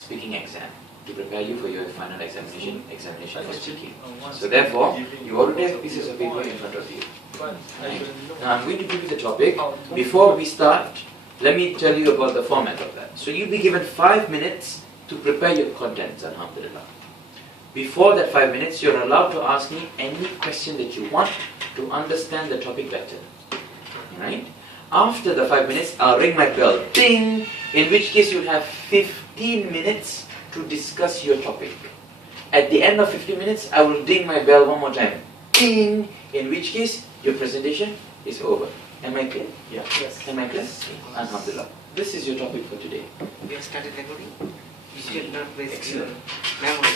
speaking exam to prepare you for your final examination for speaking. So therefore, you already have pieces of paper in front of you. Right? Now I'm going to give you the topic. Before we start, let me tell you about the format of that. So you'll be given 5 minutes to prepare your contents, alhamdulillah. Before that 5 minutes, you're allowed to ask me any question that you want to understand the topic better. Right? After the 5 minutes, I'll ring my bell, ding, in which case you'll have 15 minutes to discuss your topic. At the end of 15 minutes, I will ding my bell one more time, ding, in which case your presentation is over. Am I clear? Yeah. Yes. Am I clear? Alhamdulillah. This is your topic for today. We have started recording. You should not waste your memory.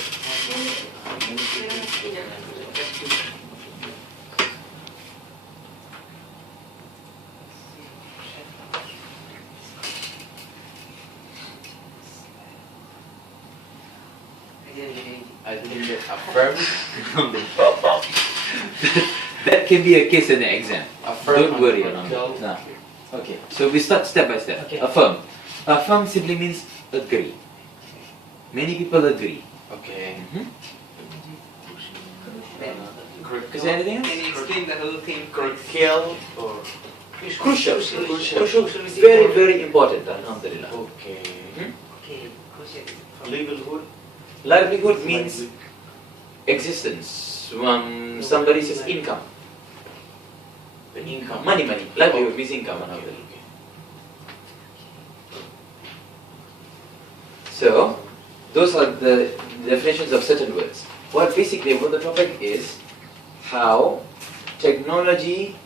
I think that affirm. That can be a case in the exam. Don't worry about it. No. Okay, so we start step by step. Okay. Affirm. Affirm simply means agree. Many people agree. Okay. Is there anything else? Can you explain the whole thing? Curtail or Crucial. Crucial. Very, very important. Alhamdulillah. okay. Okay, crucial. Livelihood. Livelihood means existence. Somebody says income. The income. Money. Livelihood means income. Alhamdulillah. So, those are the definitions of certain words. What the topic is how technology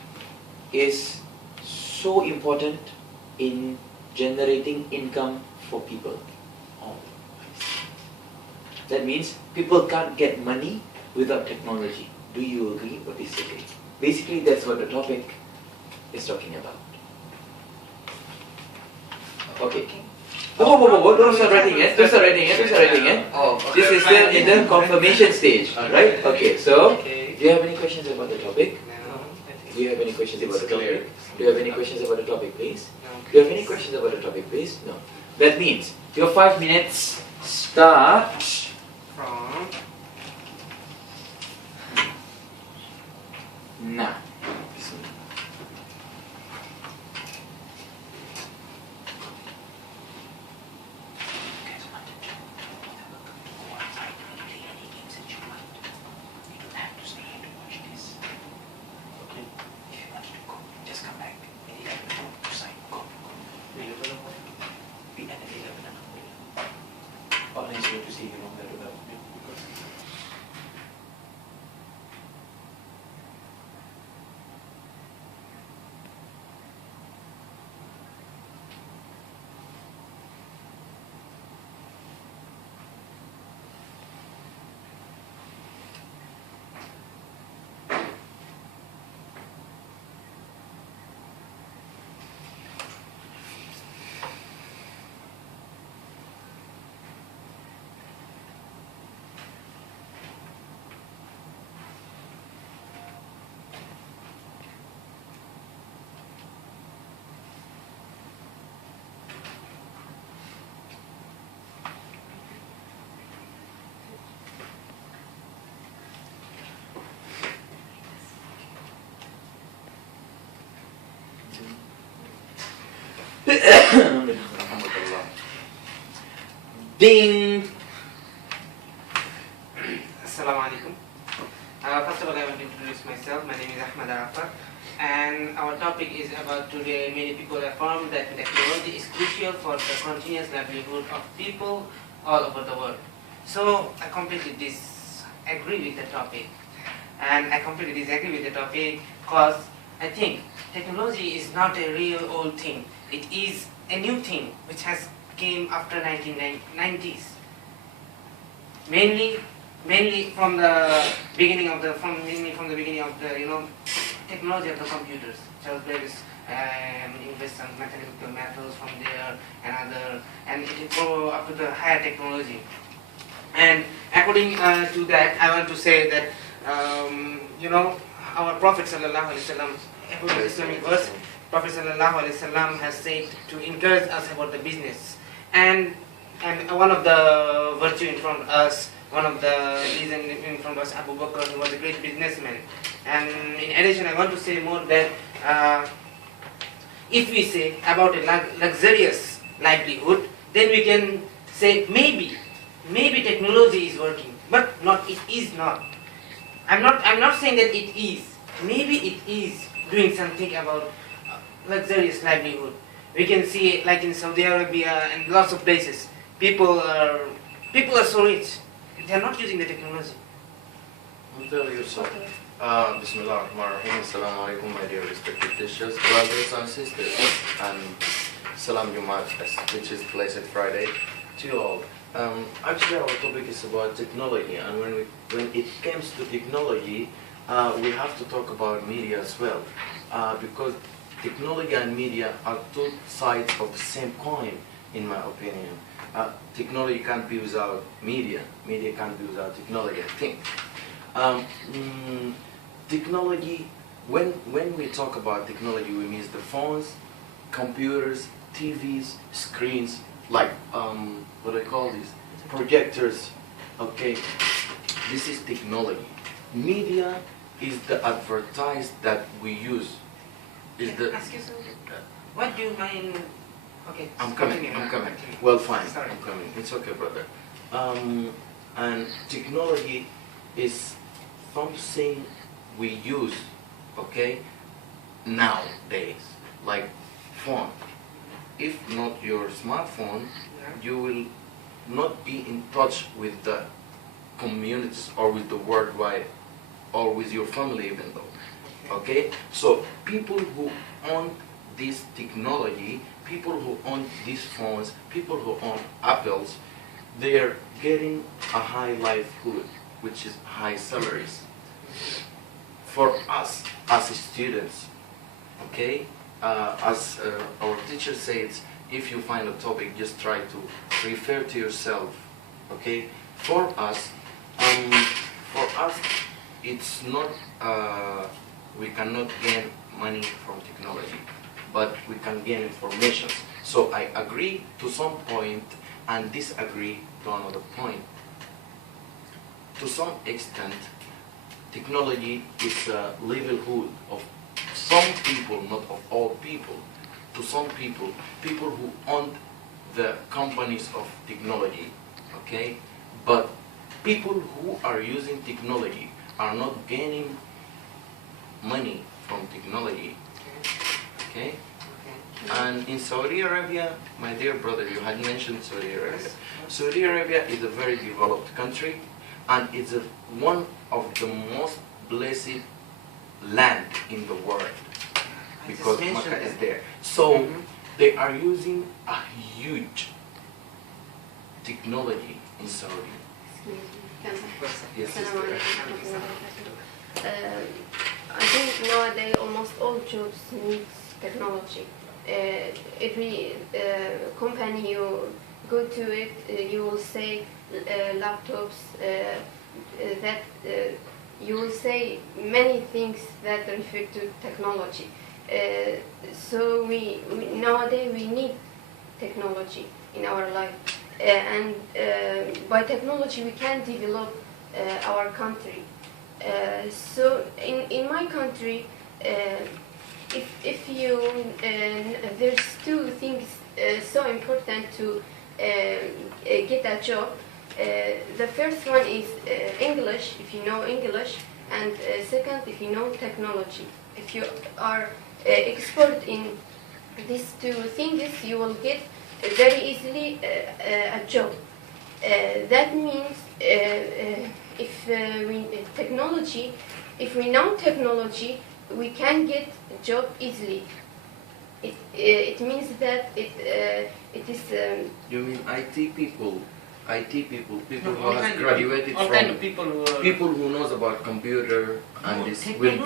is so important in generating income for people. That means people can't get money without technology. Do you agree or disagree? Basically, that's what the topic is talking about. Okay. Whoa, don't start writing yet. Oh, okay. This is still in the confirmation stage, right? Okay, so, Okay. do you have any questions about the topic? No, Do you have any questions about the It's clear. topic? Do you have any questions about the topic, please? no. Do you have any questions about the topic, please? No. That means your 5 minutes start From now. Ding! Assalamu alaikum. First of all, I want to introduce myself. My name is Ahmad Arafat, and our topic is about today. Many people affirm that technology is crucial for the continuous livelihood of people all over the world. So I completely disagree with the topic, and I completely disagree with the topic because I think technology is not a real old thing. It is a new thing which has came after 1990s. Mainly from the beginning of the technology of the computers. Charles Davis invest some mathematical methods from there and it go up to the higher technology. And according to that, I want to say that our Prophet sallallahu alaihi wasallam, according to Islamic verse, Prophet sallallahu alaihi wasallam has said to encourage us about the business. And and one of the virtue in front of us, one of the reason in front of us, Abu Bakr, who was a great businessman. And in addition, I want to say more that if we say about a luxurious livelihood, then we can say maybe technology is working, but it is not. I'm not saying that it is. Maybe it is doing something about luxurious livelihood. We can see, like in Saudi Arabia and lots of places, people are so rich. They are not using the technology. I'll tell you so. Bismillah ar-Rahman ar-Rahim. Assalamu alaikum, my dear respected teachers, brothers and sisters, and Salam Jumat, which is Blessed Friday, to you all. Actually, our topic is about technology, and when it comes to technology, we have to talk about media as well, because technology and media are two sides of the same coin, in my opinion. Technology can't be without media. Media can't be without technology, I think. Technology, when we talk about technology, we mean the phones, computers, TVs, screens, like what I call these projectors. Okay, this is technology. Media is the advertise that we use. Is the Ask you something. What do you mean? Okay. I'm coming. Well, fine. Sorry. I'm coming. It's okay, brother. And technology is something we use, okay, nowadays, like phone. If not your smartphone, you will not be in touch with the communities or with the worldwide or with your family even though, okay? So people who own this technology, people who own these phones, people who own Apples, they are getting a high livelihood, which is high salaries. For us as students, okay, as our teacher says, if you find a topic, just try to refer to yourself, okay? For us, it's not, we cannot gain money from technology, but we can gain information. So I agree to some point and disagree to another point. To some extent, technology is a livelihood of some people, not of all people. To some people, people who own the companies of technology, okay? But people who are using technology are not gaining money from technology, okay? And in Saudi Arabia, my dear brother, you had mentioned Saudi Arabia. Saudi Arabia is a very developed country, and it's one of the most blessed land in the world because Makkah is there. So they are using a huge technology in Saudi. Yes, I think nowadays almost all jobs need technology. Every company you go to it, you will say laptops, that you will say many things that refer to technology. So we nowadays we need technology in our life, and by technology we can develop our country. So in my country, if you there's two things so important to get a job. The first one is English, if you know English, and second, if you know technology. If you are expert in these two things, you will get very easily a job. That means if we know technology, we can get a job easily. It means that it is. You mean IT people? People who have graduated all from kind of people who knows about computer and this will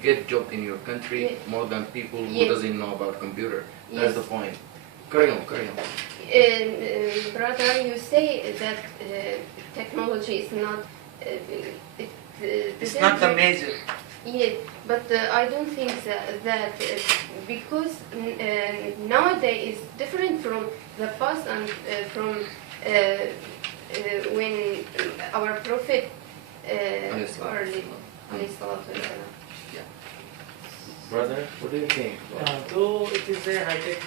get job in your country more than people who doesn't know about computer. That's the point. Carry on. Brother, you say that technology is not. it's not the major. Yes, but I don't think that because nowadays is different from the past and from when our Prophet Brother, what do you think? Though it is a high-tech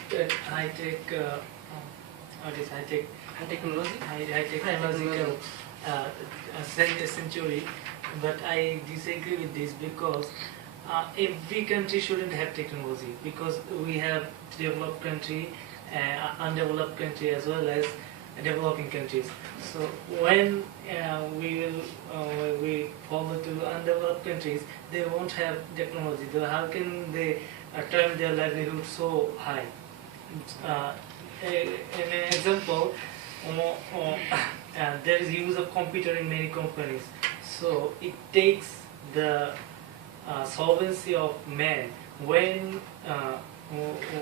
technological century, but I disagree with this because every country shouldn't have technology, because we have developed country, undeveloped country, as well as developing countries. So when we follow to undeveloped countries, they won't have technology. So how can they turn their livelihood so high? An example, there is use of computer in many companies. So it takes the solvency of man. When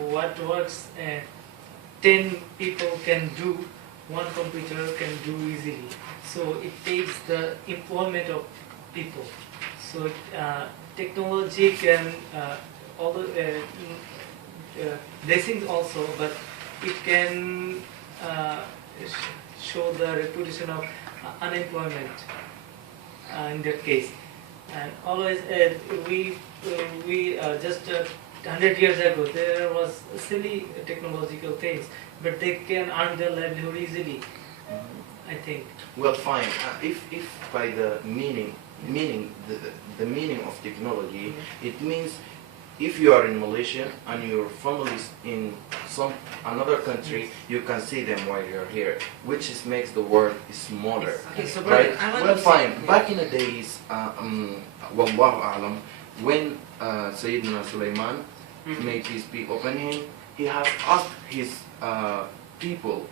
what works 10 people can do, one computer can do easily. So it takes the employment of people. So technology can blessings also, but it can show the reputation of unemployment in that case. And always we just 100 years ago there was silly technological things, but they can earn their livelihood easily, I think. Well, fine. If by the meaning the meaning of technology, it means if you are in Malaysia and your family is in another country, you can see them while you're here, which makes the world smaller. Okay, so Right? I want Well, to fine. say- Back in the days, Wallahu A'lam, when Sayyidina Sulaiman, may peace be upon him, he has asked his people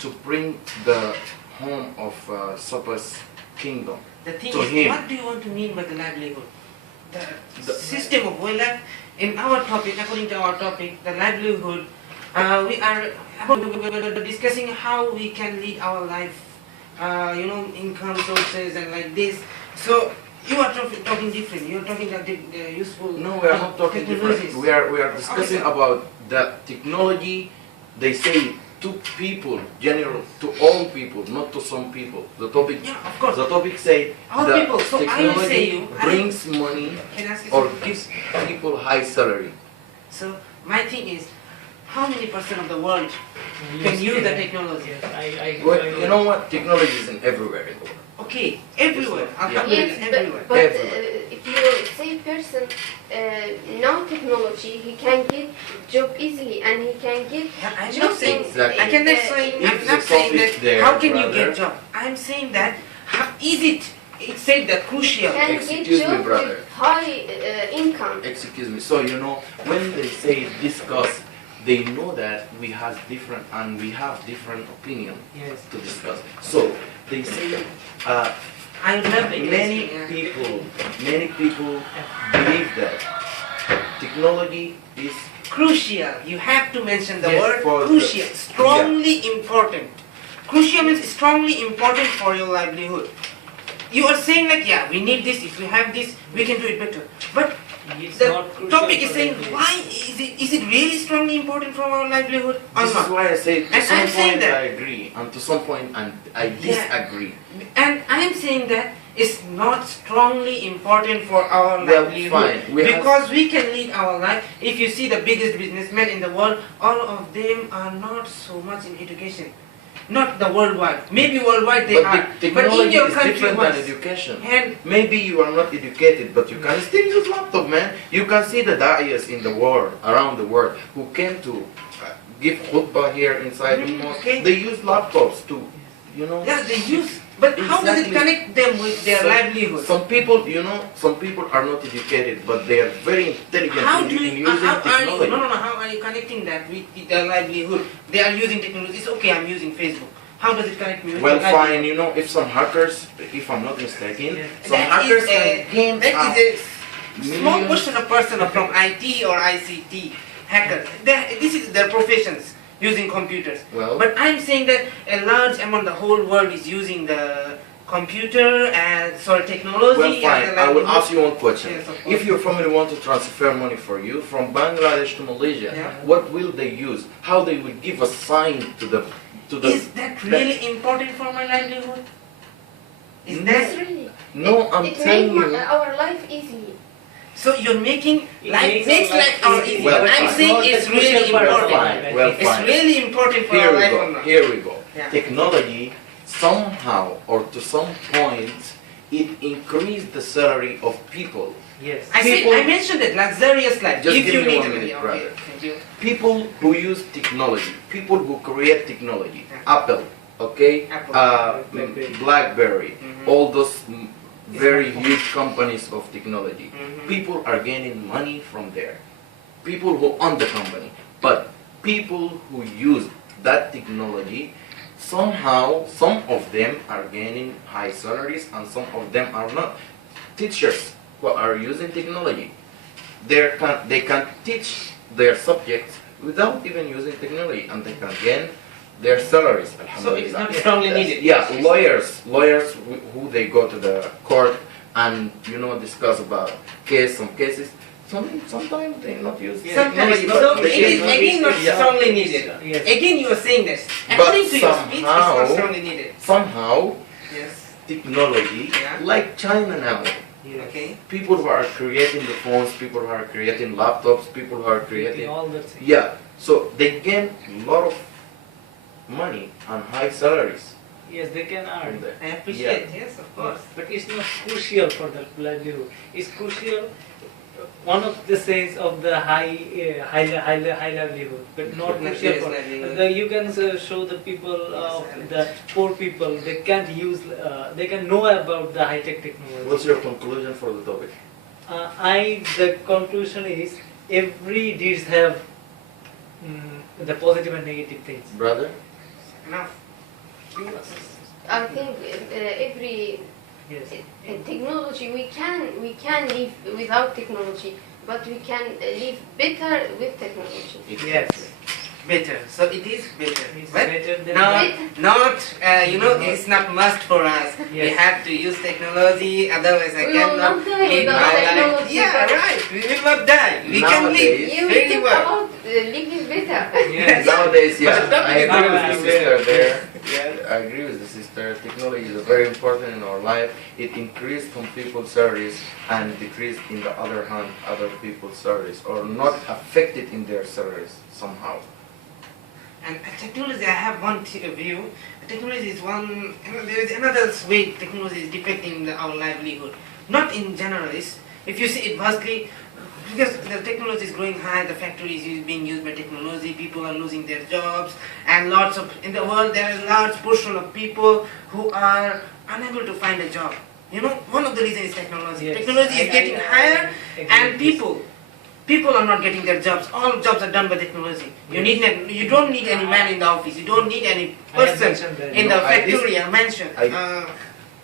to bring the home of Saba's kingdom The thing to is, him. what do you want to mean by the livelihood? The system of well, in our topic, according to our topic, the livelihood, we are discussing how we can lead our life, income sources and like this. So you are talking different. You are talking about useful. No, we are not talking different. technologies. We are discussing about the technology. They say to people, general, to all people, not to some people. The topic, Yeah, of course. the topic say All the people. So I will say technology you. brings money Can I ask you or something? gives people high salary. So my thing is, how many % of the world can use the technology? Yes, Well, you know what? Technology is in everywhere in the world. Okay, everywhere. Yeah. Alhamdulillah, Yes, everywhere. but Everywhere. if you say person no technology, he can get job easily and he can get I'm job not saying. Exactly. I cannot say. If I'm the not saying topic that. there, How can you brother- get job? I'm saying that. How is it? It said that crucial. can Excuse get me, job brother. with high income. Excuse me. So you know when they say discuss, they know that we have different different opinion Yes. to discuss. So they say. I love Many people believe that technology is Crucial. You have to mention the Yes, word for the- crucial. Strongly important. Crucial means strongly important for your livelihood. You are saying like, yeah, we need this. If we have this, we can do it better. But It's the not crucial topic is for saying, livelihood. why is it really strongly important for our livelihood or This is not? why I say to And some I'm saying point that- I agree, and to some point and I disagree. And I am saying that it's not strongly important for our Well, livelihood fine. We have- because we can lead our life. If you see the biggest businessmen in the world, all of them are not so much in education. Not the worldwide. Maybe worldwide they But are. the But in technology your is country, different than was. education. And Maybe you are not educated, but you can still use laptop, man. You can see the da'iyas in the world, around the world, who came to give khutbah here inside the mosque. Okay. They use laptops to, you know. yeah, they use. But how does it Exactly. connect them with their So- livelihood? Some people, some people are not educated, but they are very intelligent How in do using you, how are you, technology. no, how are you connecting that with their livelihood? They are using technology. It's okay, I'm using Facebook. How does it connect me with Well, their fine, livelihood? if some hackers, if I'm not mistaken, Yeah. some That hackers is can gain that is a small millions. portion of person from IT or ICT hackers. This is their professions, using computers. Well, But I'm saying that a large amount, the whole world is using the computer and technology. Well, fine. and I will livelihood. ask you one question. Yes, of course. If your family want to transfer money for you from Bangladesh to Malaysia, Yeah. what will they use? How they will give a sign to the Is that really important for my livelihood? Is that It's really. No, I'm it telling makes you. our life easy. so? You're making It life makes makes our life life our easy, easy. well, But I'm fine. saying Not it's the really crucial part of important. life. Well, It's fine. really important for Here our we life go. or not? Here we go. Yeah. Technology somehow or to some point it increased the salary of people. Yes. People- I mentioned it, luxurious life. Just if give you me need 1 it. minute, Okay, brother. thank you. People who use technology, people who create technology, Yeah. Apple, okay, Apple. BlackBerry. BlackBerry, Mhm. all those very huge companies of technology. Mhm. People are gaining money from there. People who own the company, but people who use that technology, somehow some of them are gaining high salaries and some of them are not. Teachers who are using technology, they can teach their subjects without even using technology and they can gain their salaries. So it's Alhamdulillah. not strongly needed. Yeah, lawyers who they go to the court and discuss about some cases. Sometimes they not use Sometimes, technology, so but they it is can- again not yeah. strongly needed. Yes. Again, you are saying this. But According to your speech, it's not somehow- strongly needed. Somehow Yes. technology, Yeah. like China now, Yes. Okay. people who are creating the phones, people who are creating laptops, people who are creating All the things. yeah, so they gain a lot of money and high salaries Yes, they can from earn. there. I appreciate. Yes, of course. But it's not crucial for the livelihood. It's crucial. One of the sayings of the high livelihood, but not crucial Luxurious for. livelihood. You can show the people of the poor people. They can't use. They can know about the high tech technology. What's your conclusion for the topic? The conclusion is every deeds have the positive and negative things. Brother? Enough. I think every Yes. technology we can live without technology, but we can live better with technology. Yes. Better. So it is better. It's But better than not it's not must for us. We Yes. have to use technology, otherwise I We will cannot not die live without my life. technology. Yeah, right. We will not die. We can live Nowadays- You very talk well. about living better. Yes. Nowadays, yeah, But the topic I is agree not with the very sister there. Yeah. I agree with the sister. Technology is very important in our life. It increased some people's salaries and decreased in the other hand other people's salaries or not affected in their salaries somehow. And technology, I have one view. Technology is one. There is another way technology is affecting our livelihood. Not in general. If you see it vastly, because the technology is growing high, the factory is being used by technology. People are losing their jobs, and lots of in the world there is a large portion of people who are unable to find a job. One of the reasons is technology. Yes. Technology is getting higher, agree and with this. people are not getting their jobs. All jobs are done by technology. You don't need any man in the office. You don't need any I have person mentioned that. in the No, factory or mansion.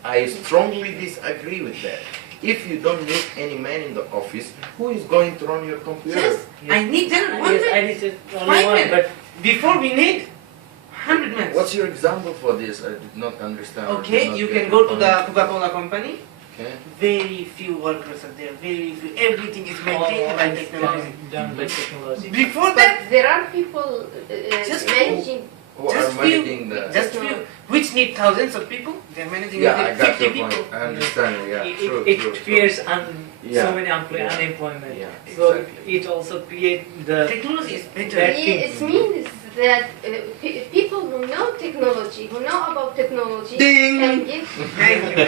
I strongly disagree with that. If you don't need any man in the office, who is going to run your computer? Yes, I need that one Yes, I man. need only Five one, men. but Before we need 100 men. What's your example for this? I did not understand. I did Okay, not you get can your go to point. the Coca-Cola company. Okay. Very few workers are there. Very few. Everything is all maintained by is technology. done by technology. Before that, But there are people Just managing. Who are just few, managing the? just few, which need thousands of people. They're managing Yeah, I only got 50 your people. point. I understand. Yeah, true, It true, creates Yeah. so many Yeah. unemployment. Yeah, So exactly. it also creates the Technology is better. That It means that people who know technology, who know about technology, Ding! can give Thank you.